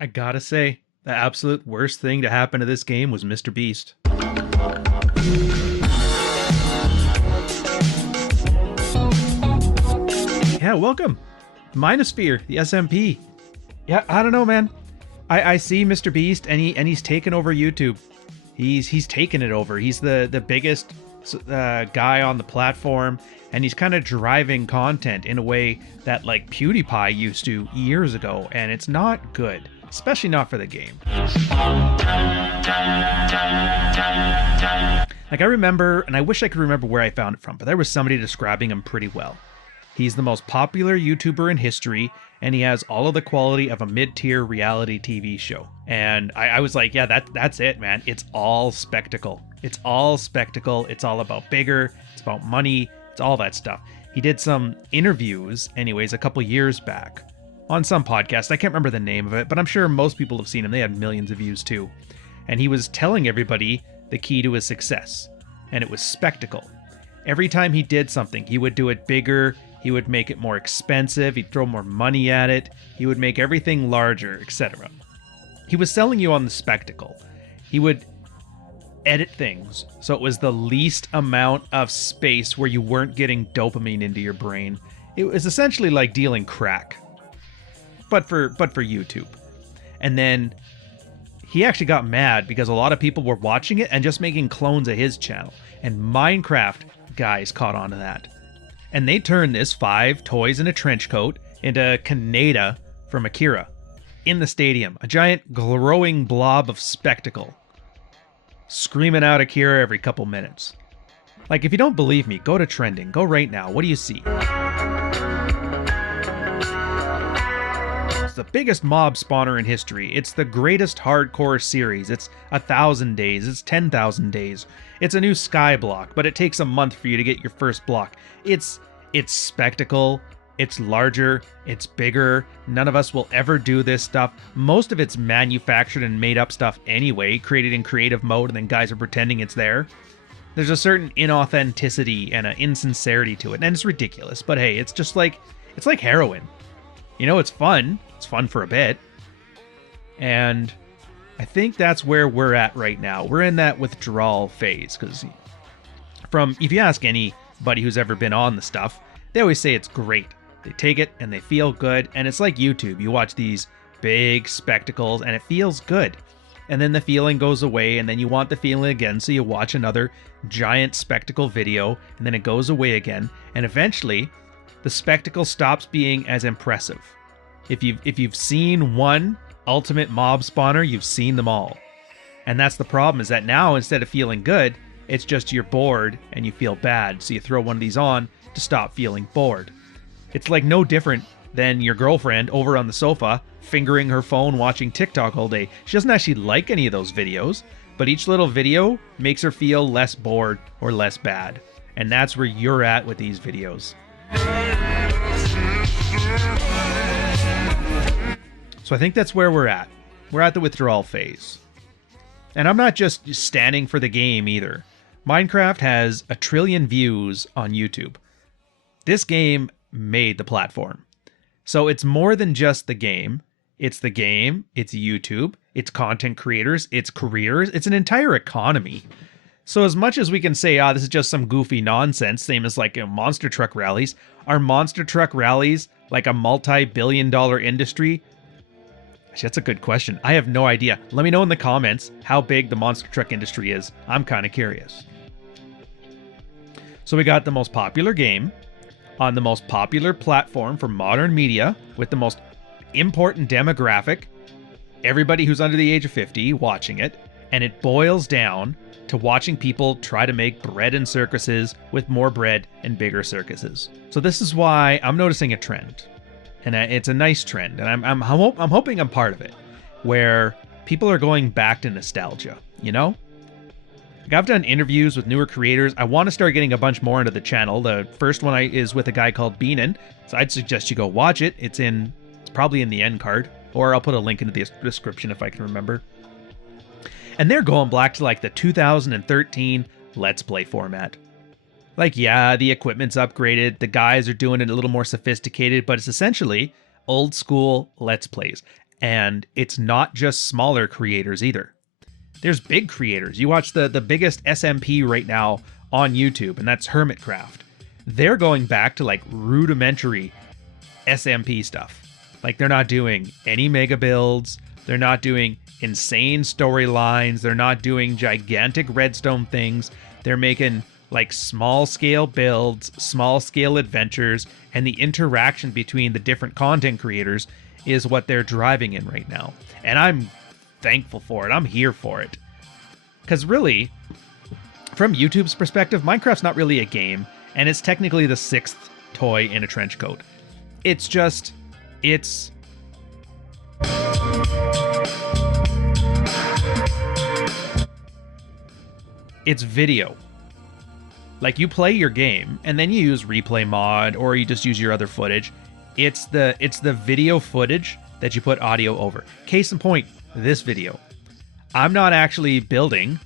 I gotta say, the absolute worst thing to happen to this game was MrBeast. Yeah, welcome. MineOsphere, the SMP. Yeah, I don't know, man. I see MrBeast and he's taken over YouTube. He's taken it over. He's the biggest guy on the platform, and he's kind of driving content in a way that like PewDiePie used to years ago, and it's not good, especially not for the game. Like I remember, and I wish I could remember where I found it from, but there was somebody describing him pretty well. He's the most popular YouTuber in history, and he has all of the quality of a mid-tier reality TV show. And I was like, yeah, that's it, man. It's all spectacle. It's all spectacle. It's all about bigger. It's about money. It's all that stuff. He did some interviews, anyways, a couple years back on some podcast. I can't remember the name of it, but I'm sure most people have seen him. They had millions of views too. And he was telling everybody the key to his success, and it was spectacle. Every time he did something, he would do it bigger. He would make it more expensive, he'd throw more money at it, he would make everything larger, etc. He was selling you on the spectacle. He would edit things so it was the least amount of space where you weren't getting dopamine into your brain. It was essentially like dealing crack, but for YouTube. And then he actually got mad because a lot of people were watching it and just making clones of his channel. And Minecraft guys caught on to that. And they turned this 5 toys in a trench coat into Kaneda from Akira in the stadium. A giant glowing blob of spectacle. Screaming out Akira every couple minutes. Like, if you don't believe me, go to trending. Go right now. What do you see? It's the biggest mob spawner in history. It's the greatest hardcore series. It's 1,000 days. It's 10,000 days. It's a new sky block, but it takes a month for you to get your first block. It's spectacle. It's larger. It's bigger. None of us will ever do this stuff. Most of it's manufactured and made up stuff anyway, created in creative mode, and then guys are pretending it's there. There's a certain inauthenticity and an insincerity to it, and it's ridiculous. But hey, it's just like, it's like heroin. You know, it's fun. It's fun for a bit. And I think that's where we're at right now. We're in that withdrawal phase, because if you ask anybody who's ever been on the stuff, they always say it's great. They take it and they feel good, and it's like YouTube. You watch these big spectacles and it feels good. And then the feeling goes away, and then you want the feeling again, so you watch another giant spectacle video, and then it goes away again, and eventually the spectacle stops being as impressive. If you've seen one ultimate mob spawner, you've seen them all. And that's the problem, is that now instead of feeling good, it's just you're bored and you feel bad, so you throw one of these on to stop feeling bored. It's like no different than your girlfriend over on the sofa fingering her phone watching TikTok all day. She doesn't actually like any of those videos, but each little video makes her feel less bored or less bad. And that's where you're at with these videos. So I think that's where we're at. We're at the withdrawal phase. And I'm not just standing for the game either. Minecraft has 1 trillion views on YouTube. This game made the platform. So it's more than just the game. It's the game, it's YouTube, it's content creators, it's careers, it's an entire economy. So as much as we can say, this is just some goofy nonsense, same as like monster truck rallies, are monster truck rallies like a multi-billion-dollar industry? Actually, that's a good question. I have no idea. Let me know in the comments how big the monster truck industry is. I'm kind of curious. So we got the most popular game on the most popular platform for modern media with the most important demographic, everybody who's under the age of 50 watching it, and it boils down to watching people try to make bread in circuses with more bread and bigger circuses. So this is why I'm noticing a trend. And it's a nice trend, and I'm hoping I'm part of it, where people are going back to nostalgia, you know? Like I've done interviews with newer creators. I want to start getting a bunch more into the channel. The first one is with a guy called Beanin, so I'd suggest you go watch it. It's probably in the end card, or I'll put a link into the description if I can remember. And they're going back to like the 2013 Let's Play format. Like, yeah, the equipment's upgraded, the guys are doing it a little more sophisticated, but it's essentially old school Let's Plays. And it's not just smaller creators either. There's big creators. You watch the biggest SMP right now on YouTube, and that's Hermitcraft. They're going back to like rudimentary SMP stuff. Like they're not doing any mega builds. They're not doing insane storylines. They're not doing gigantic redstone things. They're making like small scale builds, small scale adventures, and the interaction between the different content creators is what they're driving in right now. And I'm thankful for it. I'm here for it. Because really, from YouTube's perspective, Minecraft's not really a game, and it's technically the 6th toy in a trench coat. It's just, it's video. Like, you play your game, and then you use replay mod, or you just use your other footage. It's the video footage that you put audio over. Case in point, this video. I'm not actually building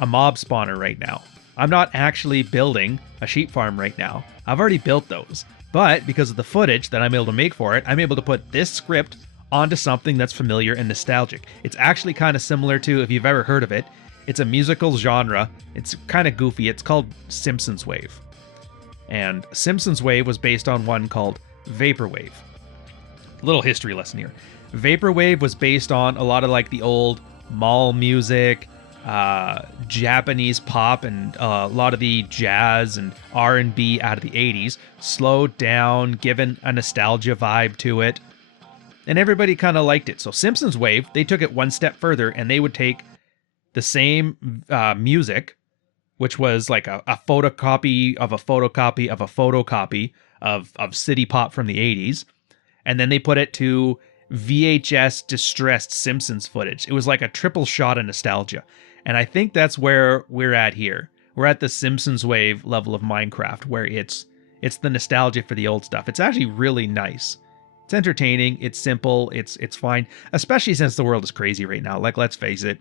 a mob spawner right now. I'm not actually building a sheep farm right now. I've already built those. But because of the footage that I'm able to make for it, I'm able to put this script onto something that's familiar and nostalgic. It's actually kind of similar to, if you've ever heard of it, it's a musical genre. It's kind of goofy. It's called Simpsons Wave. And Simpsons Wave was based on one called Vaporwave. Little history lesson here. Vaporwave was based on a lot of like the old mall music, Japanese pop, and a lot of the jazz and R&B out of the 80s, slowed down, given a nostalgia vibe to it, and everybody kind of liked it. So Simpsons Wave, they took it one step further, and they would take the same music, which was like a photocopy of a photocopy of a photocopy of city pop from the 80s, and then they put it to VHS distressed Simpsons footage. It was like a triple shot of nostalgia. And I think that's where we're at here. We're at the Simpsons Wave level of Minecraft, where it's the nostalgia for the old stuff. It's actually really nice. It's entertaining, it's simple, it's fine, especially since the world is crazy right now. Like, let's face it,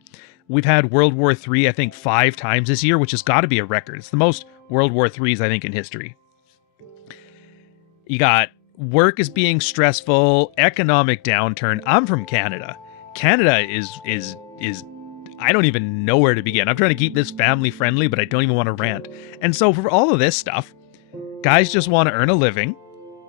we've had World War III, I think, 5 times this year, which has got to be a record. It's the most World War IIIs, I think, in history. You got work is being stressful, economic downturn. I'm from Canada. Canada is I don't even know where to begin. I'm trying to keep this family friendly, but I don't even want to rant. And so for all of this stuff, guys just want to earn a living.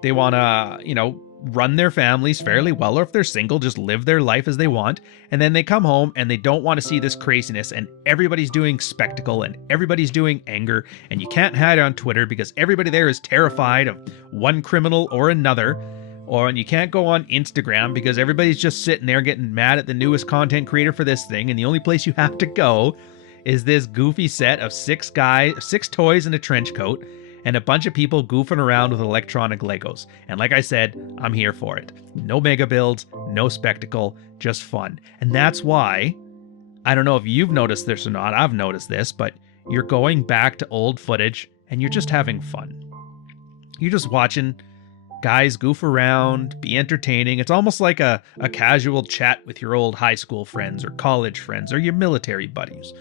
They want to, run their families fairly well, or if they're single, just live their life as they want. And then they come home and they don't want to see this craziness, and everybody's doing spectacle and everybody's doing anger, and you can't hide on Twitter because everybody there is terrified of one criminal or another. And you can't go on Instagram because everybody's just sitting there getting mad at the newest content creator for this thing, and the only place you have to go is this goofy set of 6 toys in a trench coat, and a bunch of people goofing around with electronic Legos. And like I said, I'm here for it. No mega builds, no spectacle, just fun. And that's why, I don't know if you've noticed this or not, I've noticed this, but you're going back to old footage and you're just having fun. You're just watching guys goof around, be entertaining. It's almost like a casual chat with your old high school friends or college friends or your military buddies.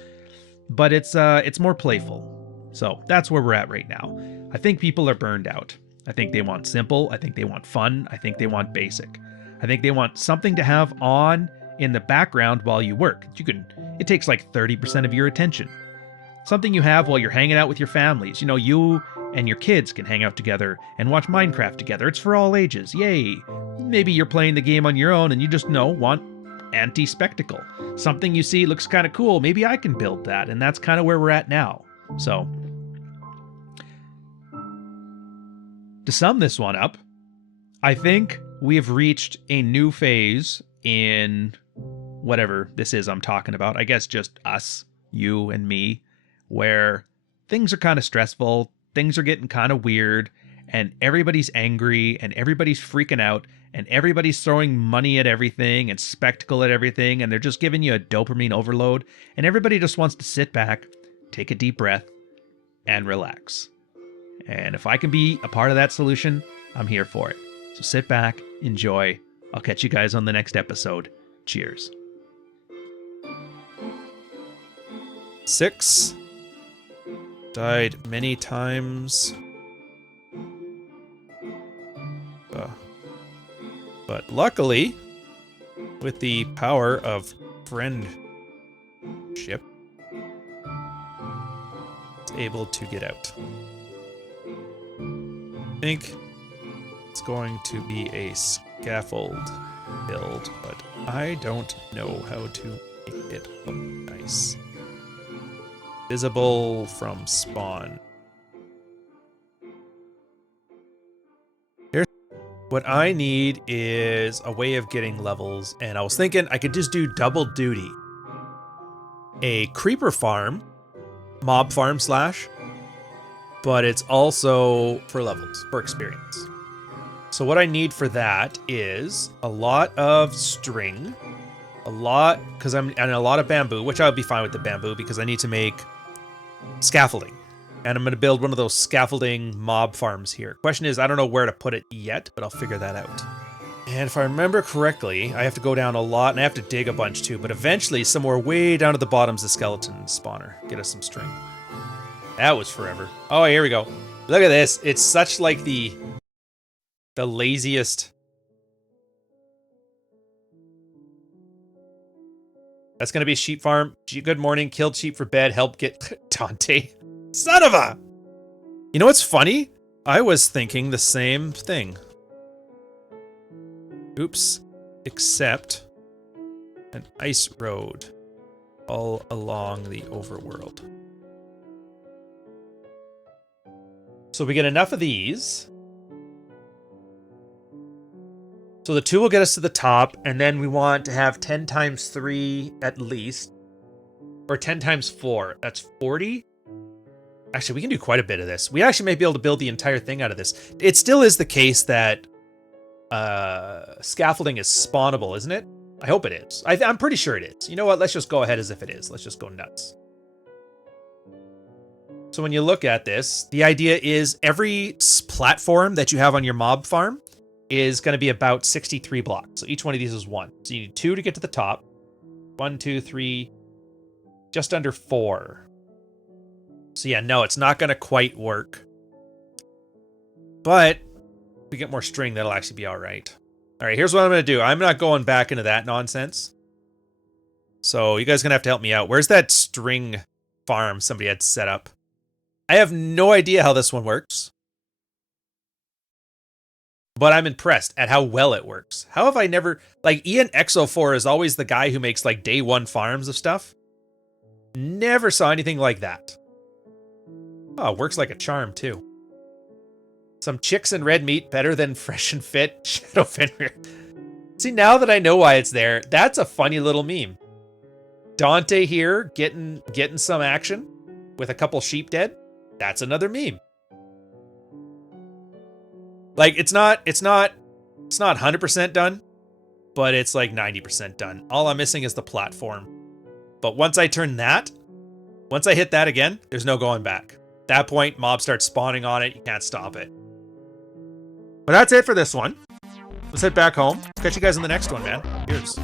But it's more playful. So that's where we're at right now. I think people are burned out. I think they want simple. I think they want fun. I think they want basic. I think they want something to have on in the background while you work. It takes like 30% of your attention. Something you have while you're hanging out with your families. You and your kids can hang out together and watch Minecraft together. It's for all ages. Yay. Maybe you're playing the game on your own and you just want anti-spectacle. Something you see looks kind of cool. Maybe I can build that. And that's kind of where we're at now. So, to sum this one up, I think we have reached a new phase in whatever this is I'm talking about. I guess just us, you and me, where things are kind of stressful, things are getting kind of weird, and everybody's angry, and everybody's freaking out, and everybody's throwing money at everything and spectacle at everything, and they're just giving you a dopamine overload, and everybody just wants to sit back, take a deep breath, and relax. And if I can be a part of that solution, I'm here for it. So sit back, enjoy. I'll catch you guys on the next episode. Cheers. 6. Died many times. But luckily, with the power of friendship, is able to get out. I think it's going to be a scaffold build, but I don't know how to make it look nice. Visible from spawn. What I need is a way of getting levels, and I was thinking I could just do double duty. A creeper farm, mob farm slash, but it's also for levels, for experience. So what I need for that is a lot of string, a lot of bamboo, which I'll be fine with the bamboo because I need to make scaffolding. And I'm going to build one of those scaffolding mob farms here. Question is, I don't know where to put it yet, but I'll figure that out. And if I remember correctly, I have to go down a lot, and I have to dig a bunch too, but eventually, somewhere way down at the bottom's the skeleton spawner. Get us some string. That was forever. Oh, here we go. Look at this. It's such like the laziest. That's going to be a sheep farm. Good morning. Killed sheep for bed. Help get Dante. Son of a... You know what's funny? I was thinking the same thing. Oops. Except an ice road all along the overworld. So we get enough of these. So the 2 will get us to the top, and then we want to have 10 times 3 at least. Or 10 times 4. That's 40? Actually, we can do quite a bit of this. We actually may be able to build the entire thing out of this. It still is the case that scaffolding is spawnable, isn't it? I hope it is. I'm pretty sure it is. You know what? Let's just go ahead as if it is. Let's just go nuts. So when you look at this, the idea is every platform that you have on your mob farm is going to be about 63 blocks. So each one of these is 1. So you need 2 to get to the top. 1, 2, 3, just under 4. So yeah, no, it's not going to quite work. But if we get more string, that'll actually be all right. All right, here's what I'm going to do. I'm not going back into that nonsense. So you guys are going to have to help me out. Where's that string farm somebody had set up? I have no idea how this one works. But I'm impressed at how well it works. How have I never... Like, Ian Exo4 is always the guy who makes, like, day 1 farms of stuff. Never saw anything like that. Oh, it works like a charm, too. Some chicks and red meat better than fresh and fit Shadow Fenrir. See, now that I know why it's there, that's a funny little meme. Dante here getting some action with a couple sheep dead. That's another meme. Like, it's not 100% done, but it's like 90% done. All I'm missing is the platform. But once I hit that again, there's no going back. At that point, mobs start spawning on it. You can't stop it. But that's it for this one. Let's head back home. Catch you guys in the next one, man. Cheers.